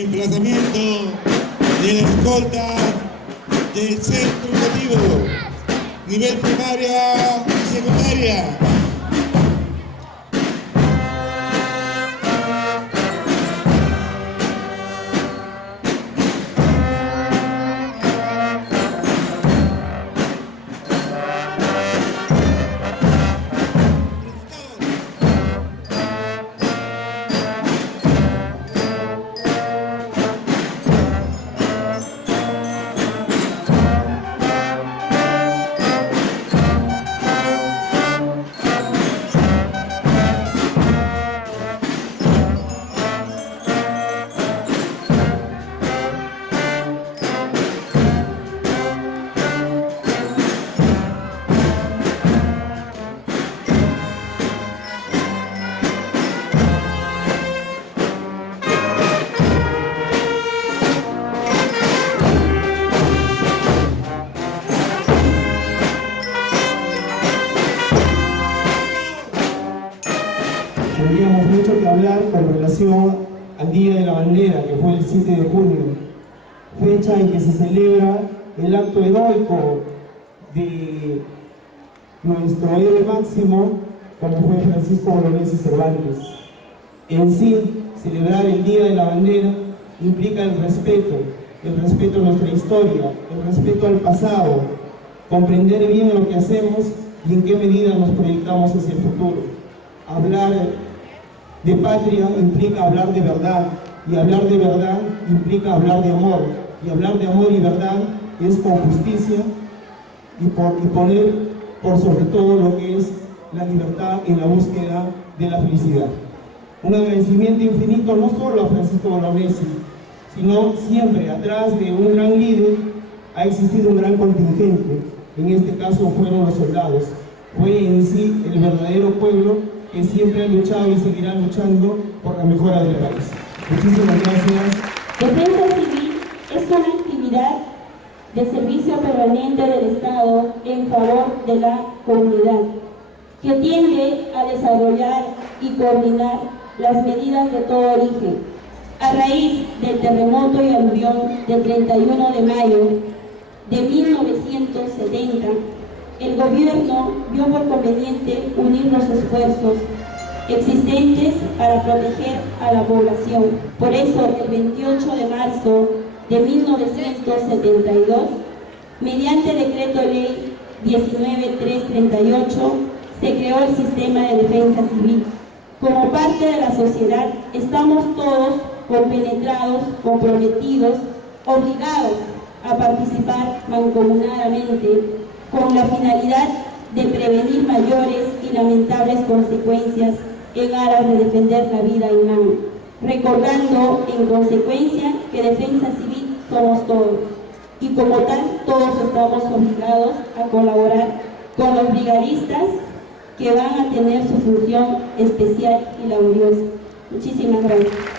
emplazamiento de la escolta del centro educativo, nivel primaria y secundaria. Teníamos mucho que hablar con relación al Día de la Bandera, que fue el 7 de junio, fecha en que se celebra el acto heroico de nuestro héroe máximo, como fue Francisco Bolognesi Cervantes. En sí, celebrar el Día de la Bandera implica el respeto a nuestra historia, el respeto al pasado, comprender bien lo que hacemos y en qué medida nos proyectamos hacia el futuro. Hablar de patria implica hablar de verdad, y hablar de verdad implica hablar de amor, y hablar de amor y verdad es con justicia y poner por sobre todo lo que es la libertad en la búsqueda de la felicidad. Un agradecimiento infinito no solo a Francisco Bolognesi, sino siempre atrás de un gran líder ha existido un gran contingente. En este caso fueron los soldados, fue en sí el verdadero pueblo que siempre ha luchado y seguirá luchando por la mejora del país. Muchísimas gracias. Defensa Civil es una actividad de servicio permanente del Estado en favor de la comunidad, que tiende a desarrollar y coordinar las medidas de todo origen. A raíz del terremoto y aluvión del 31 de mayo de 1970, el gobierno vio por conveniente unir los esfuerzos existentes para proteger a la población. Por eso, el 28 de marzo de 1972, mediante decreto ley 19338, se creó el sistema de defensa civil. Como parte de la sociedad, estamos todos compenetrados, comprometidos, obligados a participar mancomunadamente con la finalidad de prevenir mayores y lamentables consecuencias en aras de defender la vida humana, recordando en consecuencia que defensa civil somos todos, y como tal todos estamos obligados a colaborar con los brigadistas que van a tener su función especial y laboriosa. Muchísimas gracias.